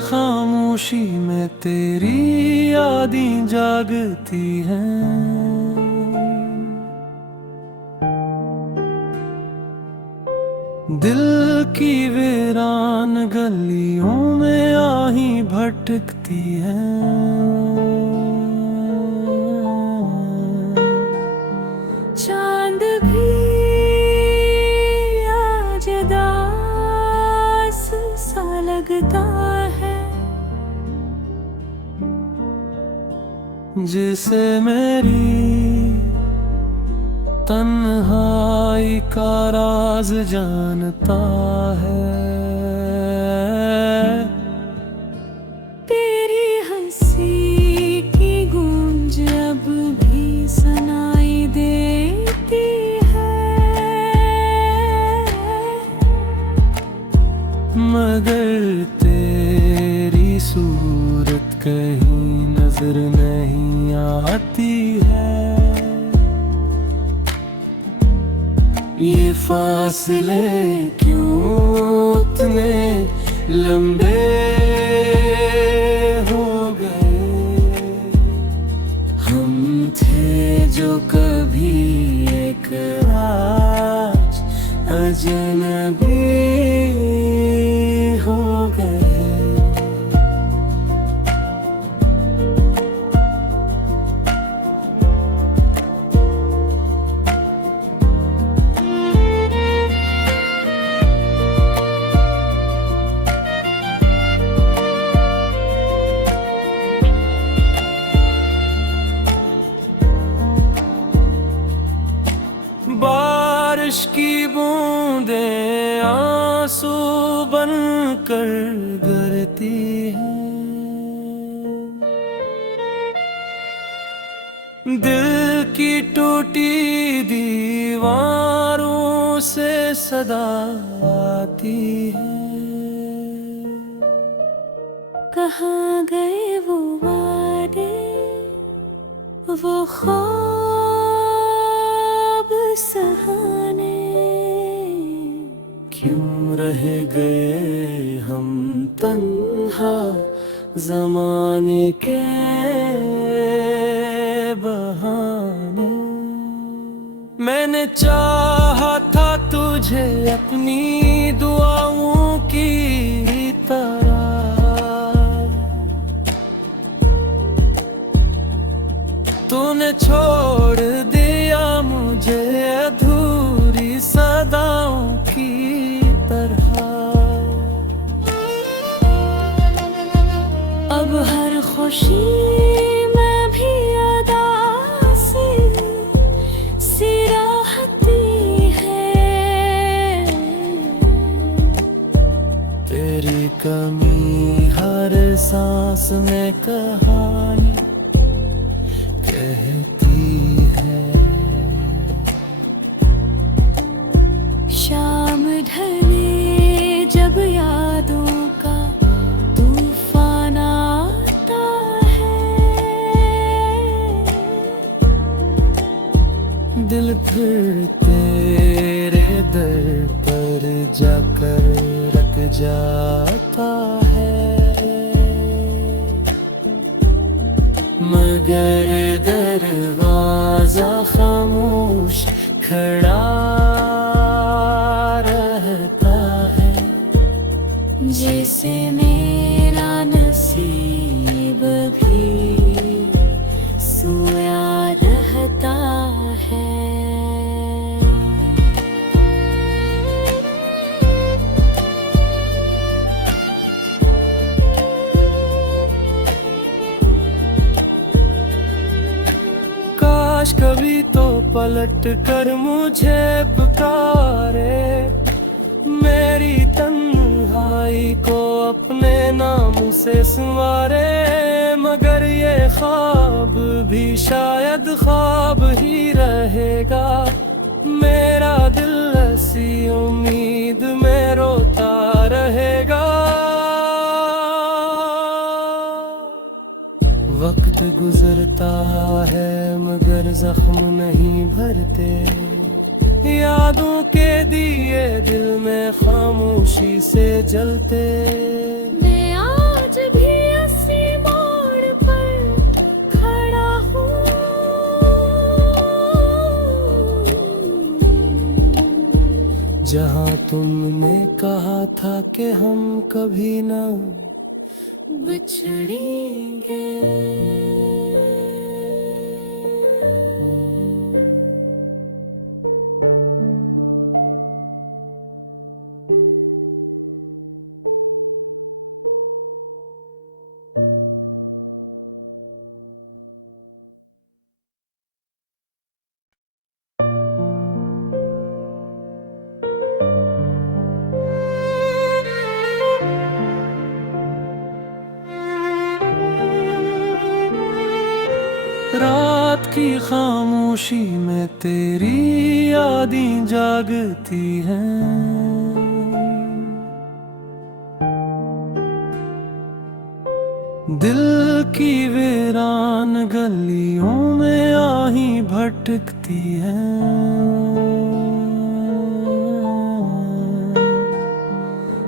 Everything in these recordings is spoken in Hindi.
खामोशी में तेरी यादें जागती हैं। दिल की वीरान गलियों में आही भटकती हैं। चांद भी आज दास सा लगता है, जिसे मेरी तन्हाई का राज जानता है। तेरी हंसी की गूंज अब भी सुनाई देती है, मगर तेरी सूरत कहीं नजर नहीं आती है। ये फासले क्यों इतने लंबे हो गए, हम थे जो कभी एक आज अजनबी हो गए। बारिश की बूंदें आंसू बनकर गिरती हैं। दिल की टूटी दीवारों से सदा आती है। कहाँ गए वो वादे, वो ख्वाब सहाने, क्यों रह गए हम तन्हा ज़माने के बहाने। मैंने चाहा था तुझे अपनी दुआओं की तरह, तूने छोड़ दिया मुझे अधूरी सदाओं की तरह। अब हर खुशी में भी अदा सी राहती है। तेरी कमी हर सांस में कहानी कहती है। शाम ढले जब यादों का तूफान आता है, दिल फिर तेरे दर पर जाकर रख जाता है। मगर दरवाजा खामोश खड़ा रहता है। जैसे मेरा नसीब भी सोया रहता है। काश कभी तो पलट कर मुझे पुकारे, मेरी तन्हाई को अपने नाम से संवारे। मगर ये ख्वाब भी शायद ख्वाब ही रहेगा। मेरा दिल ऐसी उम्मीद में रोता रहेगा। वक्त गुजरता है मगर जख्म नहीं भरते, यादों के दिए दिल में खामोशी से जलते। मैं आज था कि हम कभी ना बिछड़ेंगे। रात की खामोशी में तेरी यादें जागती हैं। दिल की वीरान गलियों में आही भटकती हैं।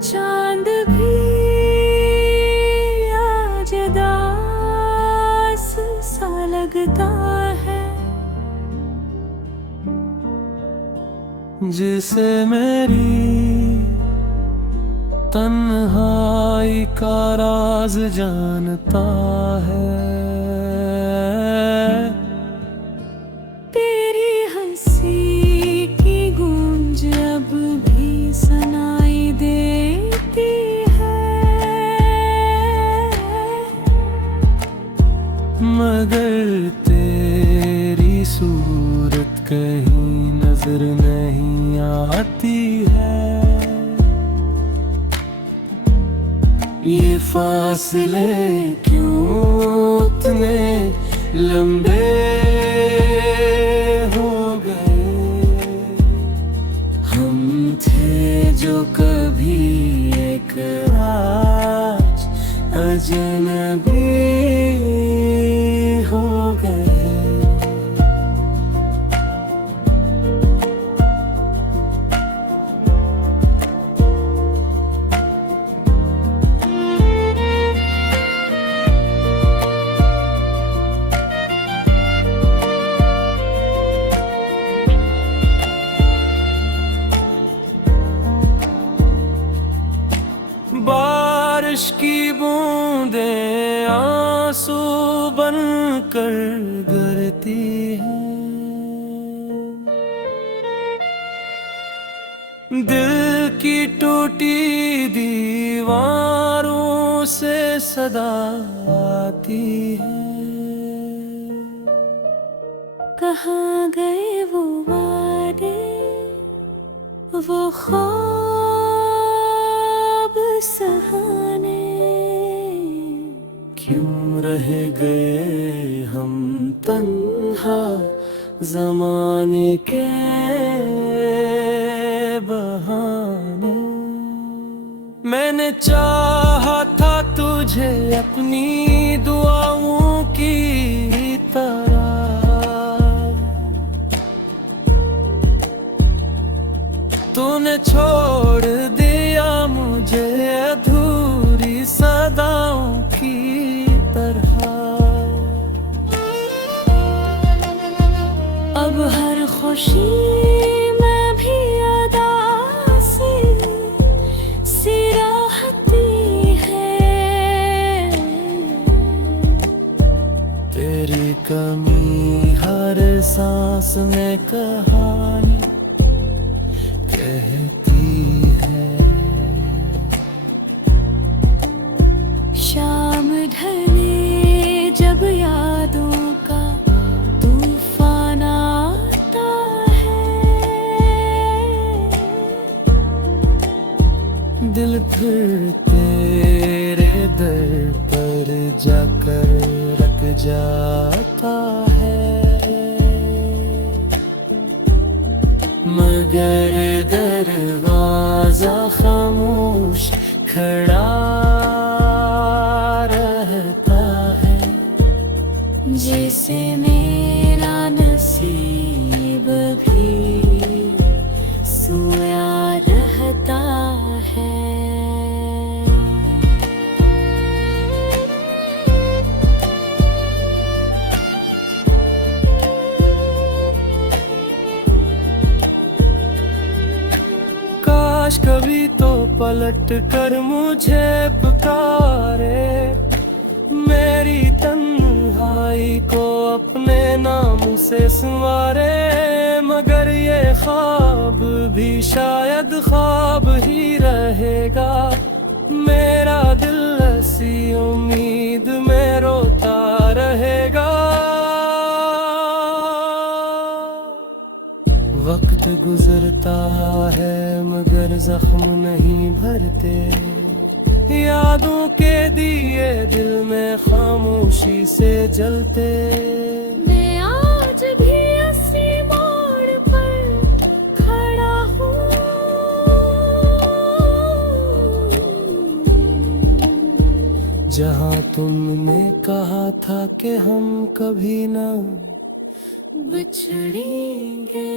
चांद भी आज दास सा लगता है, जिसे मेरी तन्हाई का राज जानता है। तेरी हंसी की गूंज अब भी सुनाई देती है, मगर तेरी सूरत कहीं नजर नहीं आती है। ये फासले क्यों इतने लंबे हो गए? हम थे जो कभी एक आज अजनबी हो गए। बारिश की बूंदें आंसू बनकर गिरती हैं। दिल की टूटी दीवारों से सदा आती है। कहाँ गए वो वादे, वो ख्वाब सहाने, क्यों रह गए हम तन्हा ज़माने के बहाने? मैंने चाहा था तुझे अपनी दुआओं की तरह, तूने छोड़ दिया मुझे अधूरी सदाओं की तरह। अब हर खुशी में भी अदा सी राहती है। तेरी कमी हर सांस में कहानी कहती है। शाम ढले जब यादों का तूफान आता है, दिल फिर तेरे दर पर जाकर रख जाता है। मगर दरवाजा खामोश खड़ा रहता है, जैसे मेरा नसीब भी सोया रहता है। काश कभी तो पलट कर मुझे पुकारे, मेरी तन्हाई को अपने नाम से संवारे। मगर ये ख्वाब भी शायद ख्वाब ही रहेगा, मेरा दिल ऐसी उम्मीद में रोता रहेगा। वक्त गुजरता है मगर जख्म नहीं भरते, यादों के दिए दिल में खामोशी से जलते। मैं आज भी इसी मोड़ पर खड़ा हूँ, जहाँ तुमने कहा था कि हम कभी ना बिछड़ेंगे।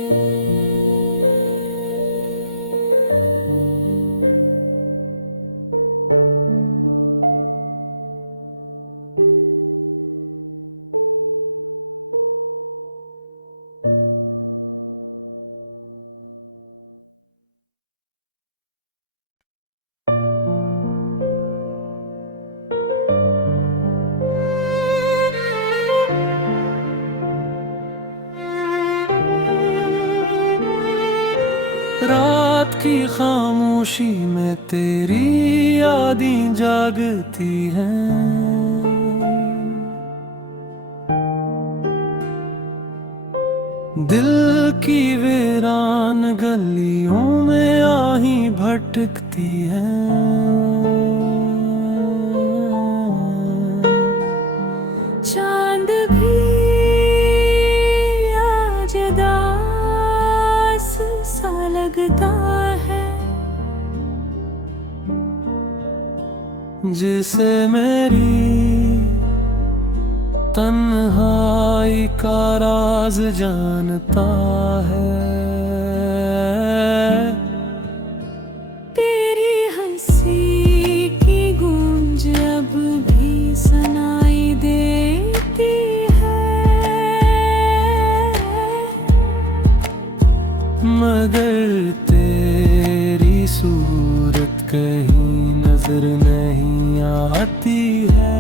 रात की खामोशी में तेरी यादें जागती हैं, दिल की वीरान गलियों में आही भटकती हैं। चांद भी आज दास सा लगता है, जिसे मेरी तन्हाई का राज जानता है। तेरी हंसी की गूंज अब भी सुनाई देती है, मगर तेरी सूरत कहीं नजर नहीं आती है।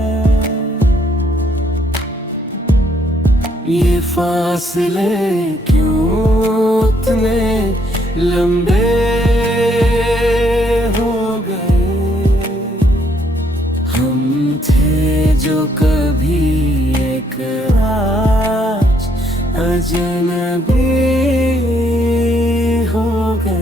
ये फासले क्यों इतने लंबे हो गए, हम थे जो कभी एक आज अजनबी हो गए।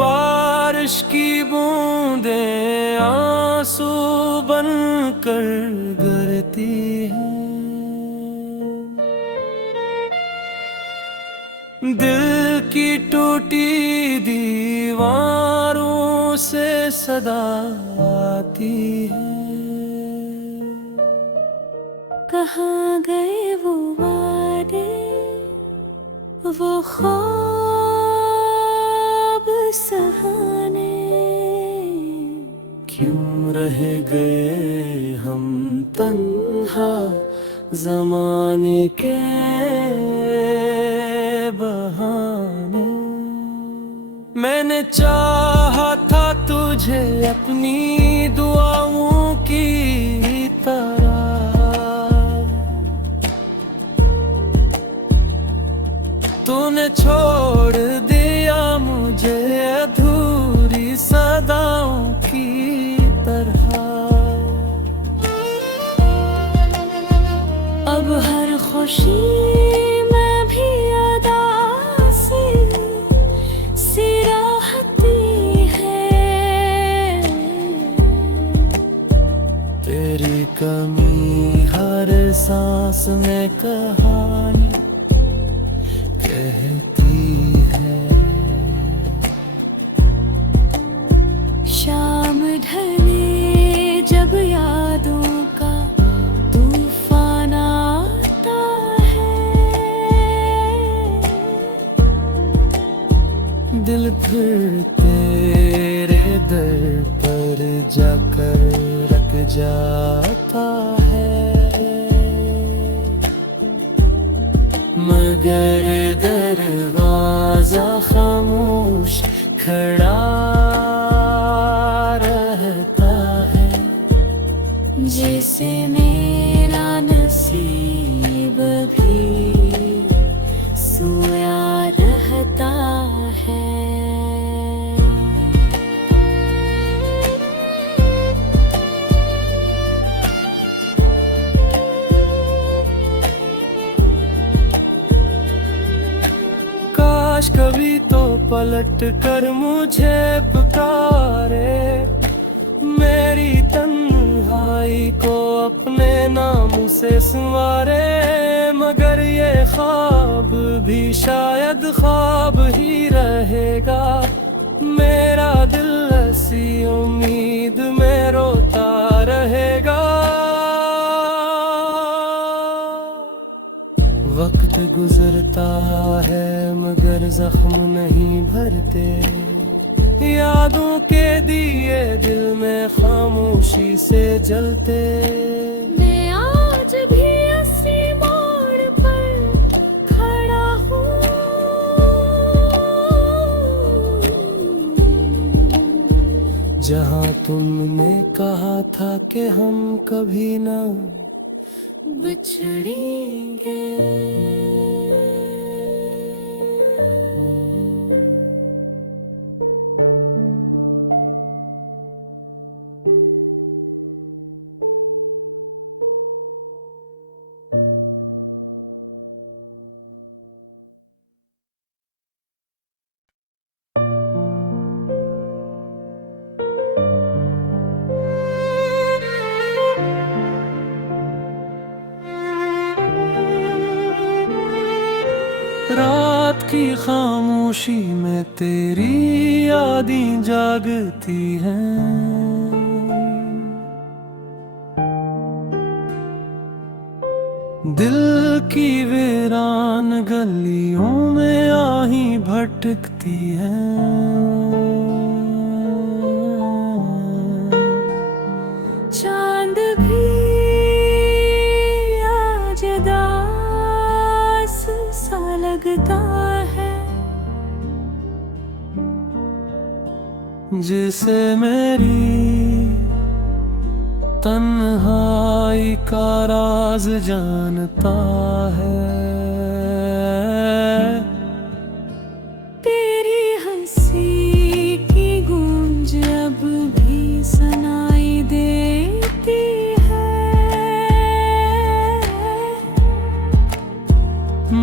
बारिश की बूंदें आंसू बनकर गिरती हैं, दिल की टूटी दीवारों से सदा आती है। कहाँ गए वो वादे, वो ख्वाब सहाने, क्यों रह गए हम तन्हा ज़माने के बहाने। मैंने चाहा था तुझे अपनी दुआओं की तरह, तूने छोड़ दिया मुझे अधूरी सदाओं की तरह। अब हर खुशी में भी उदासी सी रहती है, तेरी कमी हर सांस में कहानी कहती है। शाम ढले जब यादों का तूफान आता दिल फिर तेरे दर पर जाकर रख जाता है, मगर दरवाजा खामोश खड़ा रहता है। जैसे मेरा नसीब भी सोया रहता है। काश कभी तो पलट कर मुझे पुकारे, मेरी तन्हाई को अपने नाम से संवारे, मगर ये ख्वाब भी शायद ख्वाब ही रहेगा। मेरा दिल ऐसी उम्मीद में रोता रहेगा। वक्त गुजरता है मगर जख्म नहीं भरते, यादों के दिए दिल में खामोशी से जलते। मैं आज भी उसी मोड़ पर खड़ा हूँ, जहाँ तुमने कहा था कि हम कभी ना बिछड़ेंगे। रात की खामोशी में तेरी यादें जागती हैं, दिल की वीरान गलियों में आही भटकती हैं। चांद भी आज दास सा लगता है, जिसे मेरी तन्हाई का राज जानता है। तेरी हंसी की गूंज अब भी सुनाई देती है,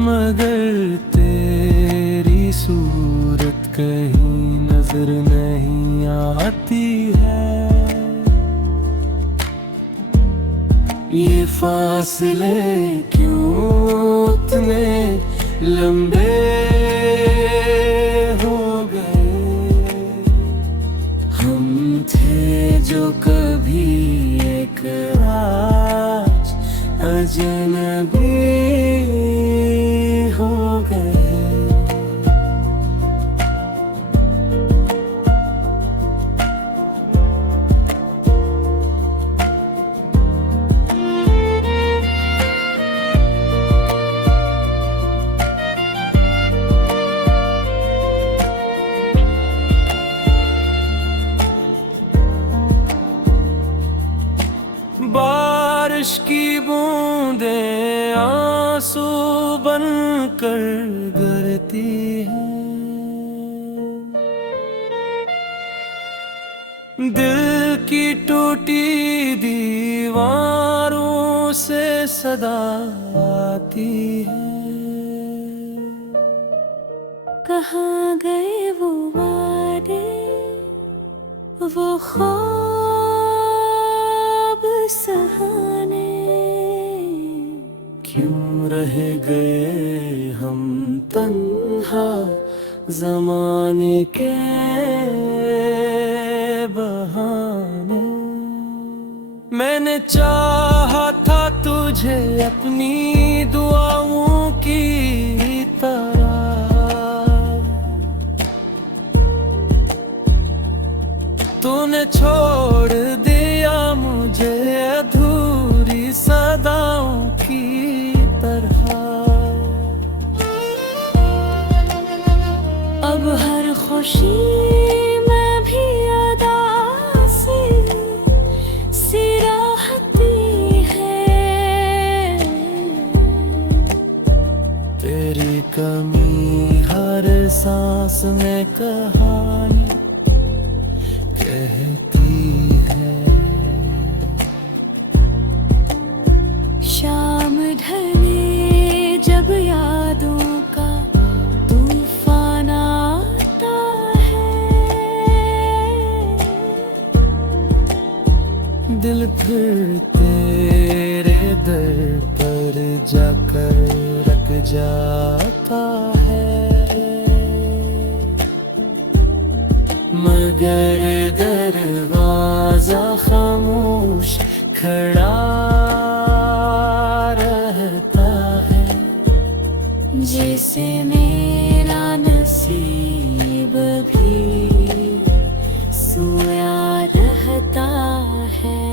मगर तेरी सूरत कहीं नजर नहीं आती है। ये फासले क्यों इतने लंबे हो गए, हम थे जो कभी एक आज अजनबी हो गए। बारिश की बूंदें आंसू बनकर गिरती हैं, दिल की टूटी दीवारों से सदा आती है। कहाँ गए वो वादे, वो ख्वाब सहाने, क्यों रह गए हम तन्हा ज़माने के बहाने। मैंने चाहा था तुझे अपनी दुआओं की तरह, तूने छोड़ दिया मुझे अधूरी सदाओं की तरह। अब हर खुशी में भी अदा सी राहती है। तेरी कमी हर सांस में कहानी कहती है। शाम ढले जब यादों का तूफान आता है। दिल फिर तेरे दर पर जाकर रख जाता है। मगर दरवाजा खामोश खड़ा रहता है। जैसे मेरा नसीब भी सोया रहता है।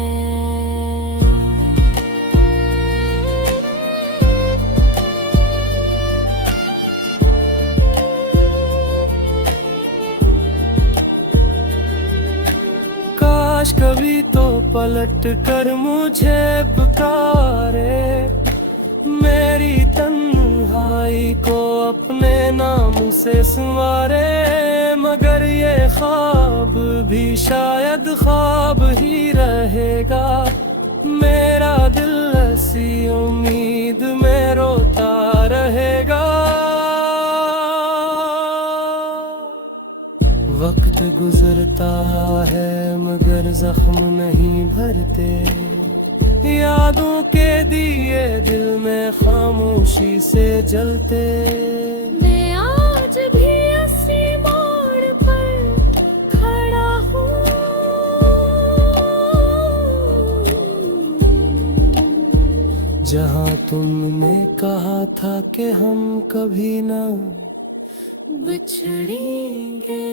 काश कभी तो पलट कर मुझे पुकारे, मेरी तन्हाई को अपने नाम से संवारे। मगर ये ख्वाब भी शायद ख्वाब ही रहेगा। मेरा दिल ऐसी उम्मीद में रोता रहेगा। वक्त गुजरता है मगर जख्म नहीं भरते। यादों के दिए दिल में खामोशी से जलते। मैं आज भी उसी मोड़ पर खड़ा हूँ। जहाँ तुमने कहा था कि हम कभी ना बिछड़ेंगे।